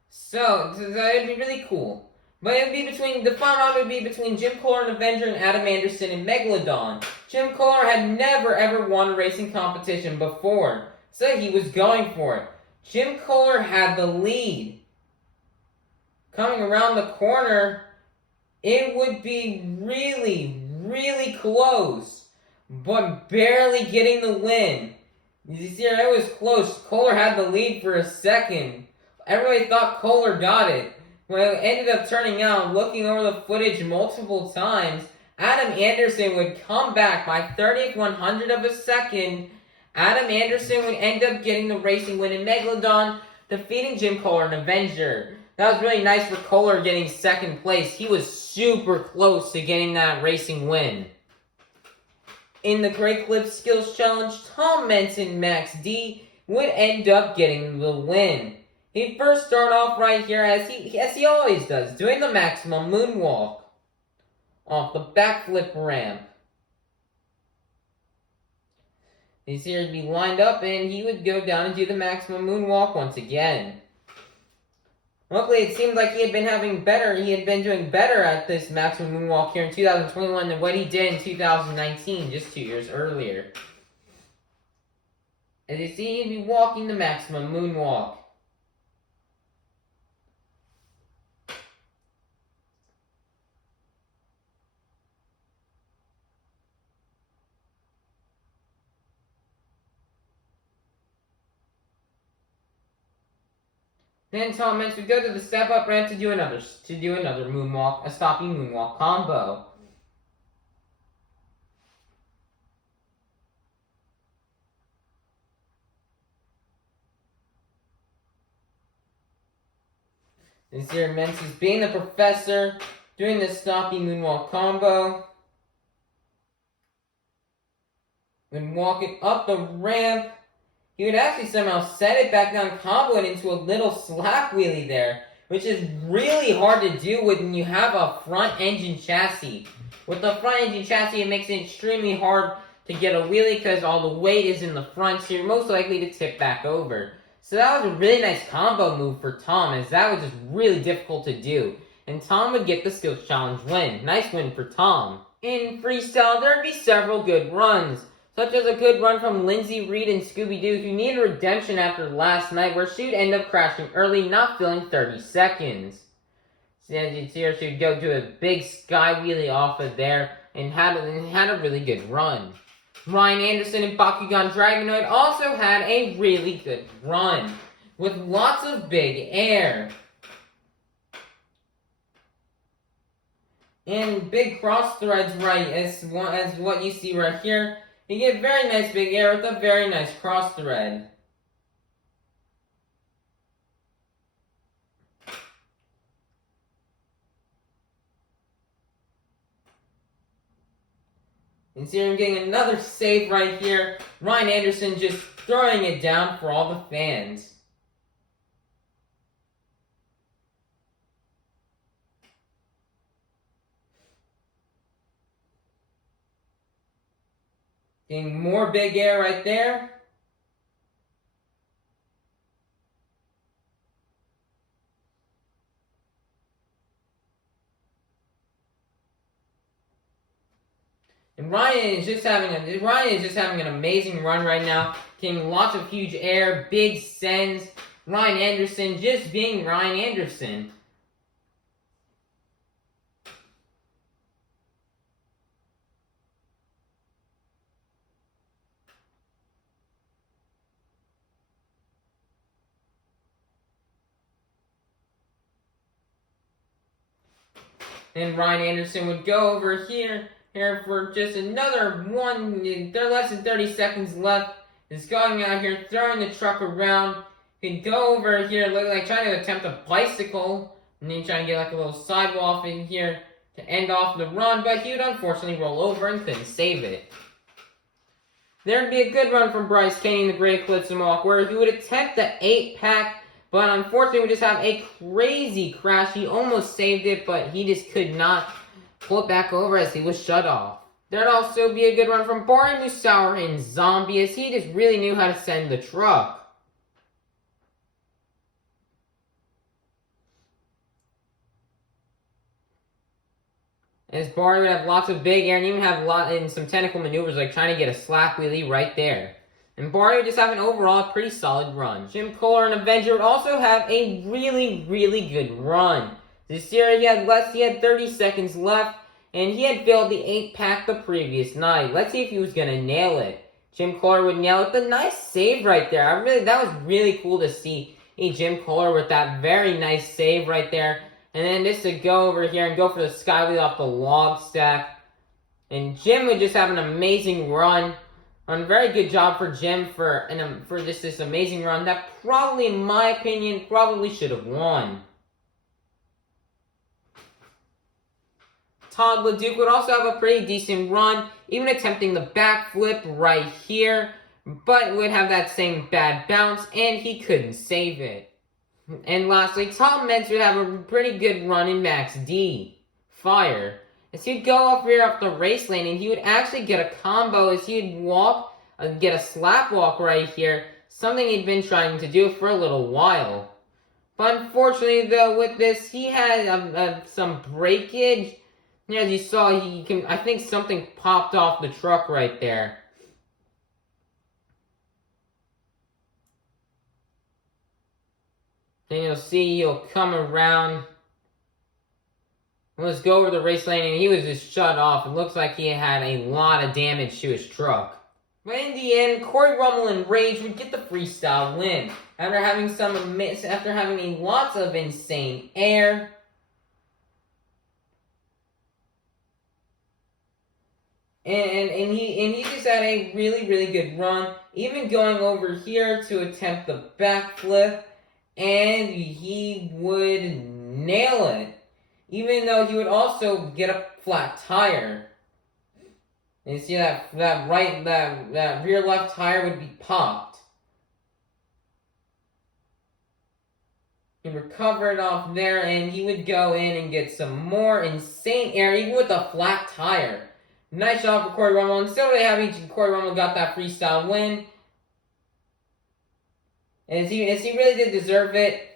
So it would be really cool. But it would be the final round would be between Jim Kohler and Avenger and Adam Anderson and Megalodon. Jim Kohler had never ever won a racing competition before, so he was going for it. Jim Kohler had the lead. coming around the corner, it would be really, really close, but barely getting the win. You see, it was close. Kohler had the lead for a second. Everybody thought Kohler got it. Well, it ended up turning out, looking over the footage multiple times, Adam Anderson would come back by 30th 100th of a second. Adam Anderson would end up getting the racing win in Megalodon, defeating Jim Kohler and Avenger. That was really nice for Kohler getting second place. He was super close to getting that racing win. In the Great Clip Skills Challenge, Tom Menson Max D would end up getting the win. He'd first start off right here as he always does, doing the maximum moonwalk off the backflip ramp. He's here to be lined up, and he would go down and do the maximum moonwalk once again. Luckily, it seemed like he had been doing better at this maximum moonwalk here in 2021 than what he did in 2019, just 2 years earlier. As you see, he'd be walking the maximum moonwalk. Then Tom Menz would go to the step-up ramp to do another moonwalk, a stopping moonwalk combo. And here Menz is being the professor, doing the stopping moonwalk combo. When walking up the ramp, he would actually somehow set it back down, combo it into a little slap wheelie there, which is really hard to do when you have a front engine chassis. With the front engine chassis, it makes it extremely hard to get a wheelie because all the weight is in the front, so you're most likely to tip back over. So that was a really nice combo move for Tom, as that was just really difficult to do. And Tom would get the Skills Challenge win. Nice win for Tom. In freestyle, there would be several good runs, such as a good run from Lindsay Reed and Scooby-Doo, who needed redemption after last night, where she would end up crashing early, not filling 30 seconds. So as you see her, she would go to a big sky wheelie off of there, and had a really good run. Ryan Anderson and Bakugan Dragonoid also had a really good run, with lots of big air. And big cross threads right as what you see right here. You get very nice big air with a very nice cross thread. And see him getting another save right here. Ryan Anderson just throwing it down for all the fans. Getting more big air right there. And Ryan is just having an amazing run right now, getting lots of huge air, big sends. Ryan Anderson just being Ryan Anderson. And Ryan Anderson would go over here for just another one. There less than 30 seconds left. Is going out here, throwing the truck around. He'd go over here, look like trying to attempt a bicycle, and then trying to get like a little sidewalk in here to end off the run, but he would unfortunately roll over and couldn't save it. There'd be a good run from Bryce Kenny in the Great Eclipse Walk, where he would attempt the 8-pack, but unfortunately would just have a crazy crash. He almost saved it, but he just could not pull it back over as he was shut off. There'd also be a good run from Barney Musauer in Zombie, as he just really knew how to send the truck. As Barney would have lots of big air and even have some technical maneuvers like trying to get a slap wheelie right there. And Barney would just have an overall pretty solid run. Jim Kohler and Avenger would also have a really, really good run. This year he had 30 seconds left, and he had failed the 8-pack the previous night. Let's see if he was gonna nail it. Jim Kohler would nail it. The nice save right there. That was really cool to see Jim Kohler with that very nice save right there. And then this would go over here and go for the skywheel off the log stack. And Jim would just have an amazing run. A very good job for Jim for this amazing run that probably, in my opinion, should have won. Todd LeDuc would also have a pretty decent run, even attempting the backflip right here, but would have that same bad bounce, and he couldn't save it. And lastly, Tom Mentz would have a pretty good run in Max D. Fire. As he'd go up here up the race lane, and he would actually get a combo as he'd walk, get a slap walk right here, something he'd been trying to do for a little while. But unfortunately, though, with this, he had some breakage. As you saw, I think something popped off the truck right there. Then you'll see he'll come around. Let's go over the race lane, and he was just shut off. It looks like he had a lot of damage to his truck. But in the end, Corey Rummel and Rage would get the freestyle win after having lots of insane air. And he just had a really, really good run, even going over here to attempt the backflip, and he would nail it, even though he would also get a flat tire. And you see that rear left tire would be popped. He recovered off there, and he would go in and get some more insane air, even with a flat tire. Nice job for Corey Rummel. I'm still really happy Corey Rummel got that freestyle win. And as he really did deserve it.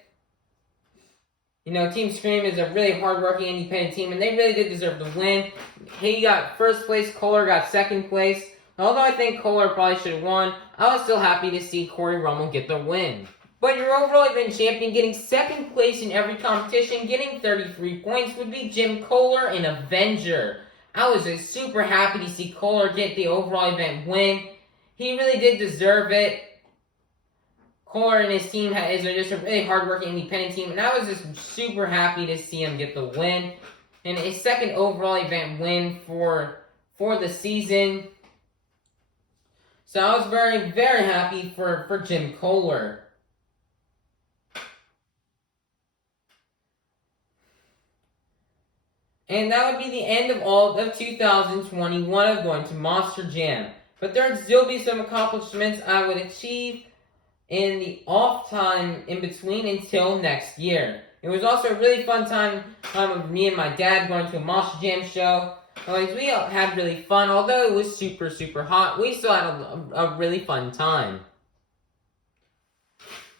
You know, Team Scream is a really hard-working independent team, and they really did deserve the win. He got first place, Kohler got second place. Although I think Kohler probably should have won, I was still happy to see Corey Rummel get the win. But your overall event champion, getting second place in every competition, getting 33 points, would be Jim Kohler, an Avenger. I was just super happy to see Kohler get the overall event win. He really did deserve it. Kohler and his team is just a really hard-working independent team, and I was just super happy to see him get the win. And a second overall event win for the season. So I was very, very happy for Jim Kohler. And that would be the end of all of 2021 of going to Monster Jam. But there would still be some accomplishments I would achieve in the off time in between until next year. It was also a really fun time with me and my dad going to a Monster Jam show. We had really fun, although it was super, super hot. We still had a really fun time.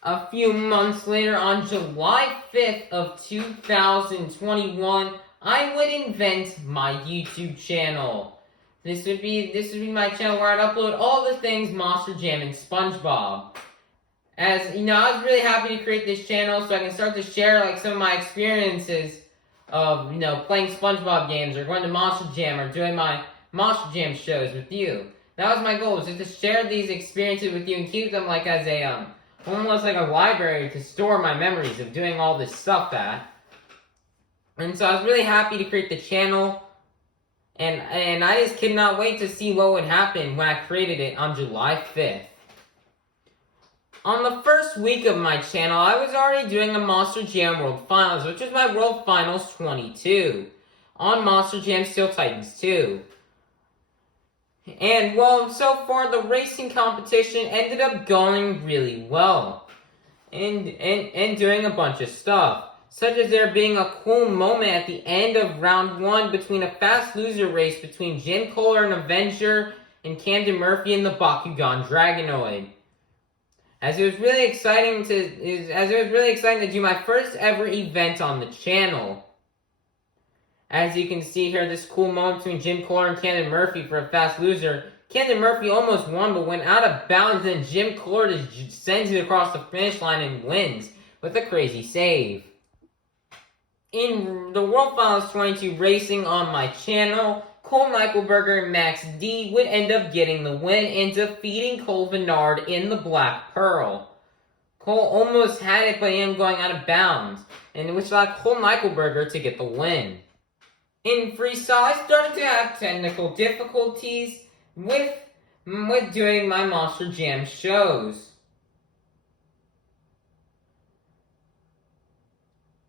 A few months later, on July 5th of 2021, I would invent my YouTube channel. This would be my channel where I'd upload all the things Monster Jam and SpongeBob. As you know, I was really happy to create this channel so I can start to share some of my experiences of playing SpongeBob games or going to Monster Jam or doing my Monster Jam shows with you. That was my goal, was just to share these experiences with you and keep them as a almost like a library to store my memories of doing all this stuff at. And so I was really happy to create the channel, and I just could not wait to see what would happen when I created it on July 5th. On the first week of my channel, I was already doing a Monster Jam World Finals, which was my World Finals 22, on Monster Jam Steel Titans 2. And, well, so far, the racing competition ended up going really well, and doing a bunch of stuff. Such as there being a cool moment at the end of round 1 between a fast loser race between Jim Kohler and Avenger and Camden Murphy and the Bakugan Dragonoid. As it was really exciting to do my first ever event on the channel. As you can see here, this cool moment between Jim Kohler and Camden Murphy for a fast loser. Camden Murphy almost won but went out of bounds, and Jim Kohler just sends it across the finish line and wins with a crazy save. in the World Finals 22 racing on my channel, Cole Michaelberger and Max D would end up getting the win and defeating Cole Vennard in the Black Pearl. Cole almost had it, but he ended up going out of bounds, and which allowed Cole Michaelberger to get the win. In freestyle, I started to have technical difficulties with doing my Monster Jam shows.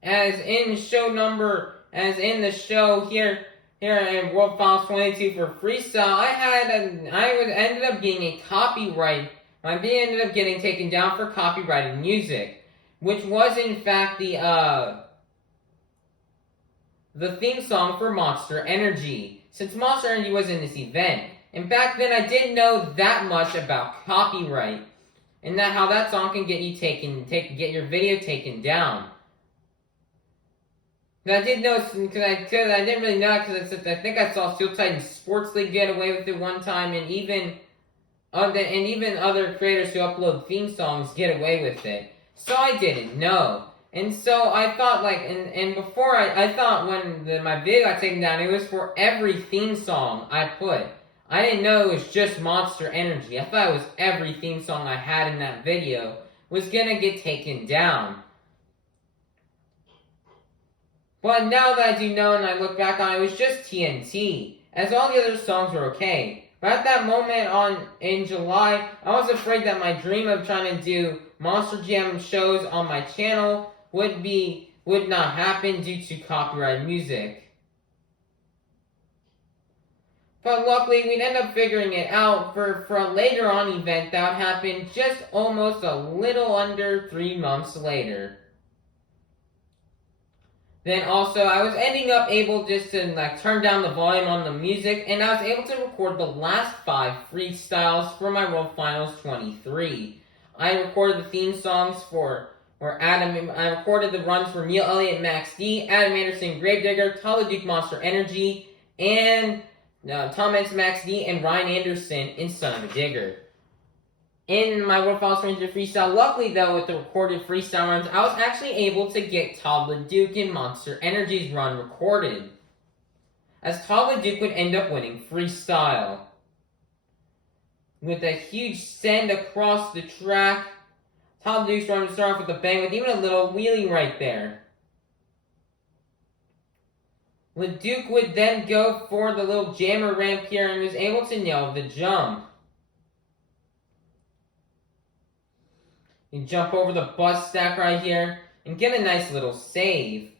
As in the show here in World Finals 22 for freestyle, ended up getting a copyright. My video ended up getting taken down for copyrighted music, which was in fact the theme song for Monster Energy, since Monster Energy was in this event. And back then I didn't know that much about copyright, and how that song can get you get your video taken down. I did know, because I didn't really know, because I think I saw Steel Titan Sports League get away with it one time, and even other creators who upload theme songs get away with it. So I didn't know. And so I thought, before I thought when my video got taken down, it was for every theme song I put. I didn't know it was just Monster Energy. I thought it was every theme song I had in that video was gonna get taken down. But now that I do know and I look back on it, it was just TNT, as all the other songs were okay. But at that moment in July, I was afraid that my dream of trying to do Monster Jam shows on my channel would not happen due to copyright music. But luckily, we'd end up figuring it out for a later on event that would happen just almost a little under 3 months later. Then also, I was ending up able just to turn down the volume on the music, and I was able to record the last 5 freestyles for my World Finals 23. I recorded the theme songs I recorded the runs for Neil Elliott, Max D, Adam Anderson, Gravedigger, Tyler Duke, Monster Energy, and Tom Hanks, Max D, and Ryan Anderson in Son of a Digger. In my World Finals 23 freestyle, luckily though, with the recorded freestyle runs, I was actually able to get Todd LeDuc and Monster Energy's run recorded, as Todd LeDuc would end up winning freestyle. With a huge send across the track, Todd LeDuc's run would start off with a bang with even a little wheelie right there. LeDuc would then go for the little jammer ramp here and was able to nail the jump. You jump over the bus stack right here and get a nice little save.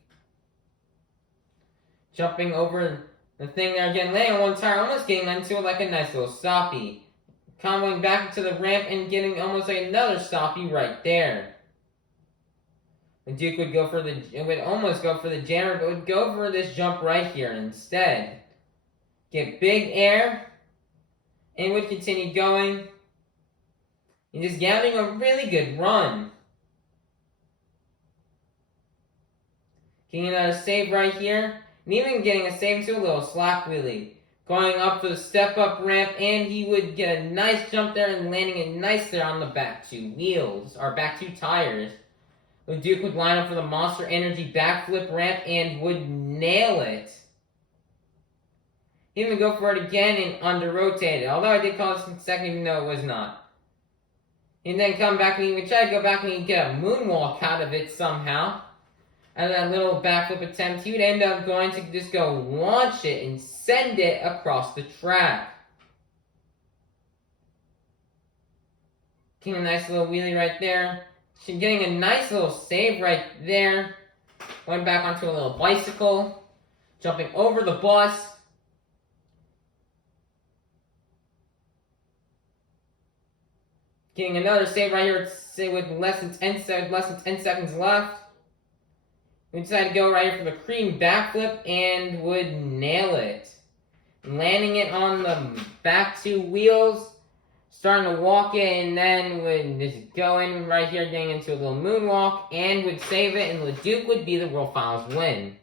Jumping over the thing there again, laying on one tire, almost getting into it like a nice little stoppie. Comboing back into the ramp and getting almost like another stoppie right there. The Duke would almost go for the jammer, but would go for this jump right here instead. Get big air, and would continue going. And just gathering a really good run. Getting another save right here. And even getting a save to a little slap wheelie. Going up for the step-up ramp, and he would get a nice jump there and landing it nice there on the back 2 wheels, or back 2 tires. The Duke would line up for the Monster Energy backflip ramp and would nail it. He would go for it again and under-rotate it, although I did call this second even though it was not. And then come back and he would try to go back and he'd get a moonwalk out of it somehow. Out of that little backflip attempt, he would end up going to just go launch it and send it across the track. Getting a nice little wheelie right there. Getting a nice little save right there. Going back onto a little bicycle. Jumping over the bus. Getting another save right here with less than 10 seconds left. We decided to go right here for the cream backflip and would nail it. Landing it on the back 2 wheels. Starting to walk it and then would just go in right here, getting into a little moonwalk and would save it, and LeDuc would be the World Finals win.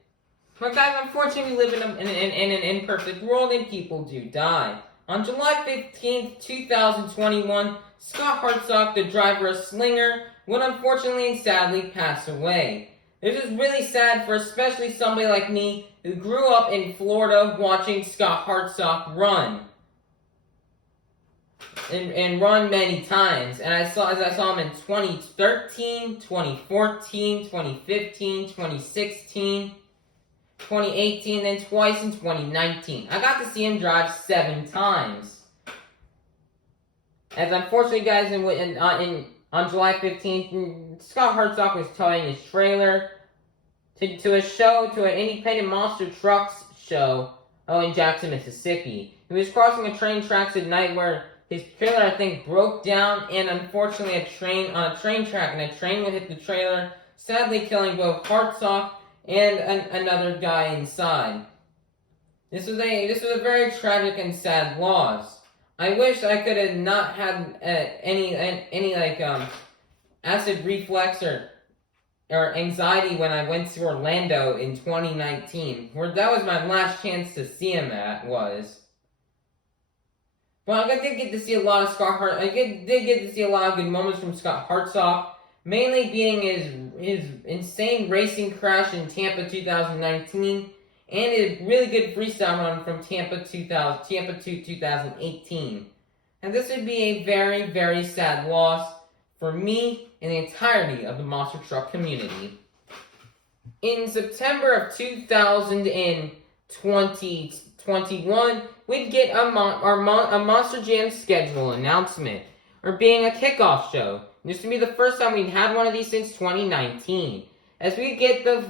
But guys, unfortunately we live in an imperfect world and people do die. On July 15th, 2021, Scott Hartsock, the driver of Slinger, would unfortunately and sadly pass away. This is really sad for especially somebody like me who grew up in Florida watching Scott Hartsock run. And run many times. And I saw him in 2013, 2014, 2015, 2016, 2018, and twice in 2019. I got to see him drive 7 times. As unfortunately, guys, on July 15th, Scott Hartsock was towing his trailer to an independent monster trucks show in Jackson, Mississippi. He was crossing a train tracks at night where his trailer, I think, broke down, and unfortunately a train track, and a train would hit the trailer, sadly killing both Hartsock and another guy inside. This was a very tragic and sad loss. I wish I could have not had any acid reflux or anxiety when I went to Orlando in 2019, where that was my last chance to see him But I did get to see a lot of I did get to see a lot of good moments from Scott Hartsock, mainly being his insane racing crash in Tampa 2019, and his really good freestyle run from Tampa to 2018. And this would be a very, very sad loss for me and the entirety of the monster truck community. In September of 2021, we'd get a Monster Jam schedule announcement, or being a kickoff show. This would be the first time we'd had one of these since 2019, as we get the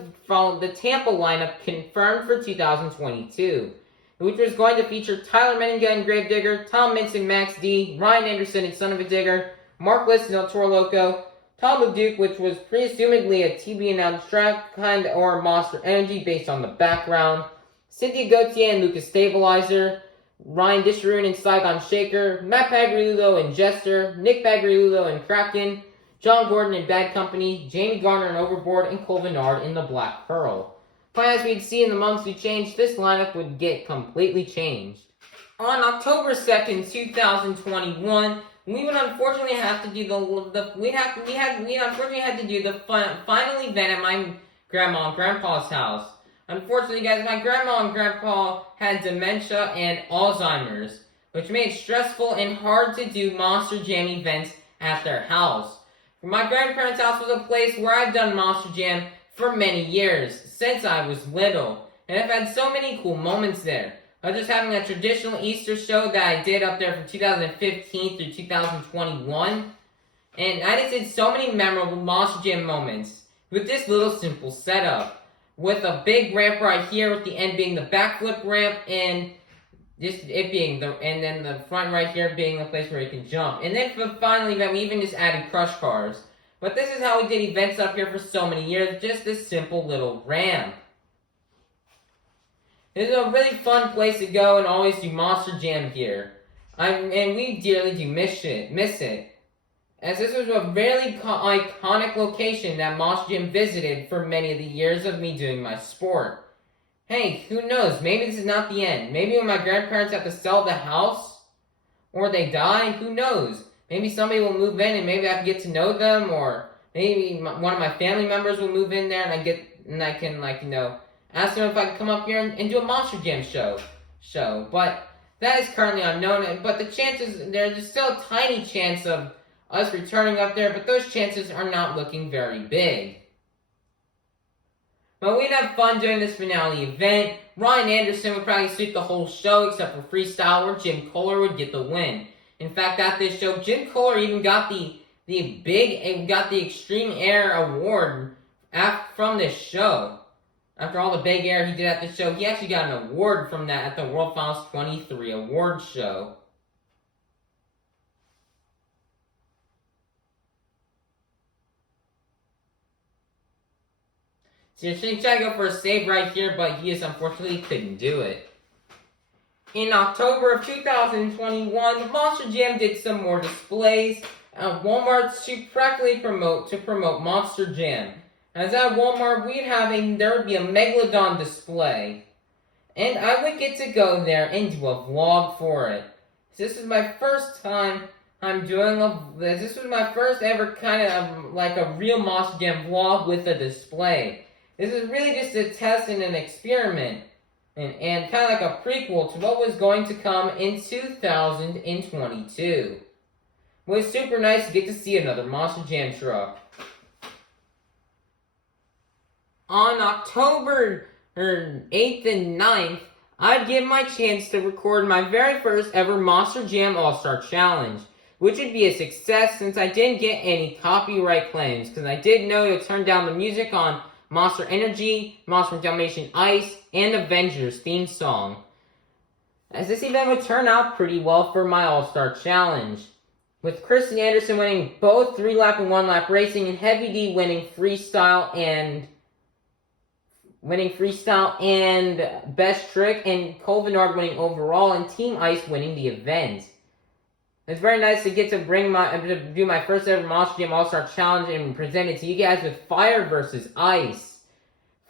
Tampa lineup confirmed for 2022, which was going to feature Tyler Menninga and Gravedigger, Tom Mintz and Max D, Ryan Anderson and Son of a Digger, Mark List and El Toro Loco, Tom LeDuc, which was presumably a TB announced track kind or Monster Energy based on the background, Cynthia Gauthier and Lucas Stabilizer, Ryan Disharoon and Saigon Shaker, Matt Pagriulo and Jester, Nick Pagriulo and Kraken, John Gordon and Bad Company, Jamie Garner and Overboard, and Cole Vinard in the Black Pearl. But as we'd see in the months we changed, this lineup would get completely changed. On October 2nd, 2021, we would unfortunately have to do we unfortunately had to do the final event at my grandma and grandpa's house. Unfortunately, guys, my grandma and grandpa had dementia and Alzheimer's, which made it stressful and hard to do Monster Jam events at their house. My grandparents' house was a place where I've done Monster Jam for many years, since I was little, and I've had so many cool moments there. I was just having a traditional Easter show that I did up there from 2015 through 2021, and I just did so many memorable Monster Jam moments with this little simple setup. With a big ramp right here, with the end being the backflip ramp, and then the front right here being the place where you can jump. And then for the final event, we even just added crush cars. But this is how we did events up here for so many years, just this simple little ramp. This is a really fun place to go and always do Monster Jam here. And we dearly do miss it. As this was a very iconic location that Monster Jam visited for many of the years of me doing my sport. Hey, who knows? Maybe this is not the end. Maybe when my grandparents have to sell the house, or they die, who knows? Maybe somebody will move in and maybe I can get to know them, or maybe one of my family members will move in there and I can ask them if I can come up here and do a Monster Jam show. But that is currently unknown. But the chances, there's still a tiny chance of us returning up there, but those chances are not looking very big. But we'd have fun doing this finale event. Ryan Anderson would probably sweep the whole show except for freestyle, where Jim Kohler would get the win. In fact, at this show, Jim Kohler even got the Extreme Air Award from this show. After all the big air he did at this show, he actually got an award from that at the World Finals 23 Awards show. So you're trying to go for a save right here, but he just unfortunately couldn't do it. In October of 2021, Monster Jam did some more displays at Walmart to practically promote Monster Jam. As at Walmart, there would be a Megalodon display. And I would get to go there and do a vlog for it. So this is my first time This was my first ever kind of like a real Monster Jam vlog with a display. This is really just a test and an experiment. And kind of like a prequel to what was going to come in 2022. It was super nice to get to see another Monster Jam truck. On October 8th and 9th, I'd give my chance to record my very first ever Monster Jam All-Star Challenge, which would be a success since I didn't get any copyright claims, because I did know to turn down the music on Monster Energy, Monster Dalmatian Ice, and Avengers theme song, as this event would turn out pretty well for my All-Star Challenge, with Kristen Anderson winning both 3-lap and 1-lap racing, and Heavy D winning freestyle and best trick, and Cole Vennard winning overall, and Team Ice winning the event. It's very nice to get to do my first ever Monster Jam All-Star Challenge and present it to you guys with Fire versus Ice.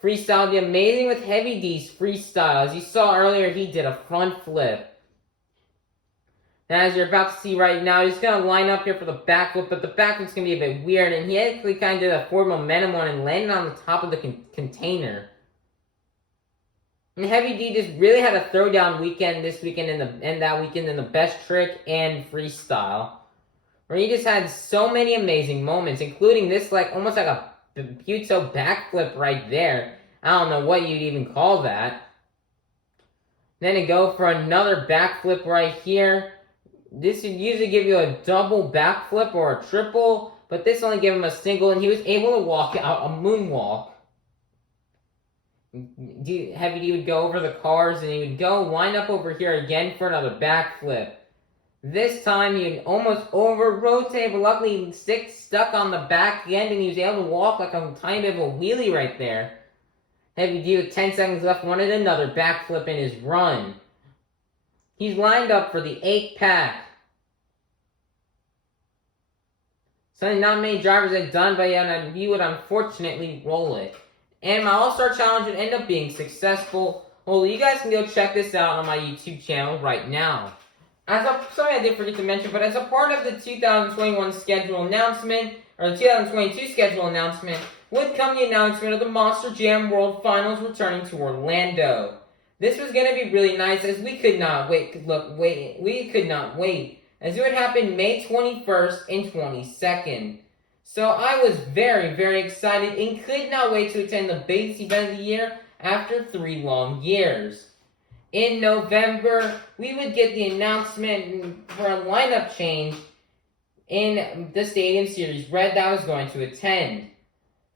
Freestyle would be amazing with Heavy D's freestyle. As you saw earlier, he did a front flip. And as you're about to see right now, he's going to line up here for the backflip, but the backflip's going to be a bit weird, and he actually kind of did a forward momentum one and landed on the top of the container. And Heavy D just really had a throwdown weekend this weekend and that weekend in the best trick and freestyle, where he just had so many amazing moments, including this almost like a Buto backflip right there. I don't know what you'd even call that. Then to go for another backflip right here. This would usually give you a double backflip or a triple, but this only gave him a single, and he was able to walk out a moonwalk. Heavy D would go over the cars, and he would go line up over here again for another backflip. This time he would almost over-rotate, but luckily he stuck on the back end, and he was able to walk like a tiny bit of a wheelie right there. Heavy D with 10 seconds left wanted another backflip in his run. He's lined up for the 8th pack. Something not many drivers have done, but he would unfortunately roll it. And my All-Star Challenge would end up being successful. Well, you guys can go check this out on my YouTube channel right now. Something I did forget to mention, but as a part of the 2021 schedule announcement, or the 2022 schedule announcement, would come the announcement of the Monster Jam World Finals returning to Orlando. This was going to be really nice, as we could not wait, as it would happen May 21st and 22nd. So I was very, very excited and could not wait to attend the biggest event of the year after 3 long years. In November, we would get the announcement for a lineup change in the Stadium Series Red that I was going to attend.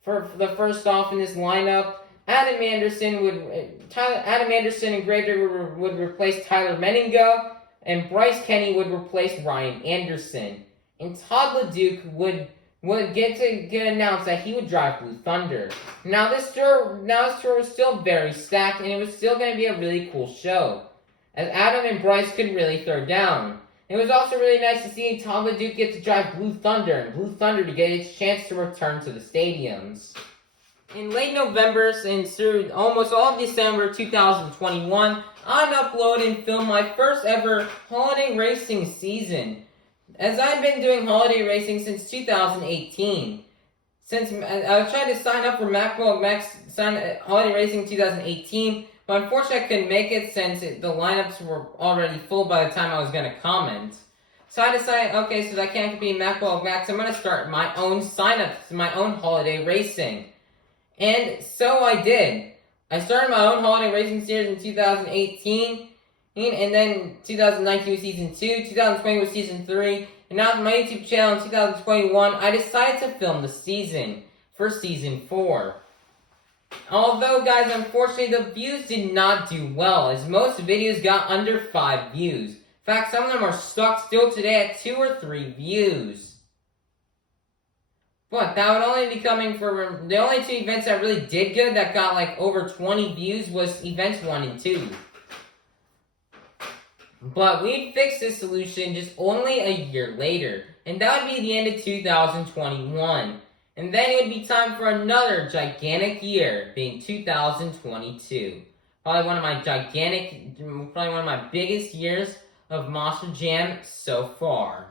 For the first off in this lineup, Adam Anderson and Grader would replace Tyler Menningo, and Bryce Kenny would replace Ryan Anderson. And Todd LeDuc would get announced that he would drive Blue Thunder. Now this tour was still very stacked, and it was still going to be a really cool show, as Adam and Bryce could really throw down. It was also really nice to see Todd LeDuc get to drive Blue Thunder, and Blue Thunder to get its chance to return to the stadiums. In late November and through almost all of December 2021, I'd upload and film my first ever holiday racing season, as I've been doing holiday racing since 2018. Since I was trying to sign up for MackBullDogMack's holiday racing in 2018, but unfortunately I couldn't make it since the lineups were already full by the time I was going to comment. So I decided, okay, so I can't compete in MackBullDogMack, so I'm going to start my own signups, my own holiday racing. And so I did. I started my own holiday racing series in 2018, and then 2019 was Season 2, 2020 was Season 3, and now on my YouTube channel in 2021, I decided to film the season for Season 4. Although, guys, unfortunately, the views did not do well, as most videos got under 5 views. In fact, some of them are stuck still today at 2 or 3 views. But that would only be coming for the only 2 events that really did good that got like over 20 views was events 1 and 2. But we fixed this solution just only a year later, and that would be the end of 2021. And then it would be time for another gigantic year, being 2022. Probably one of my biggest years of Monster Jam so far.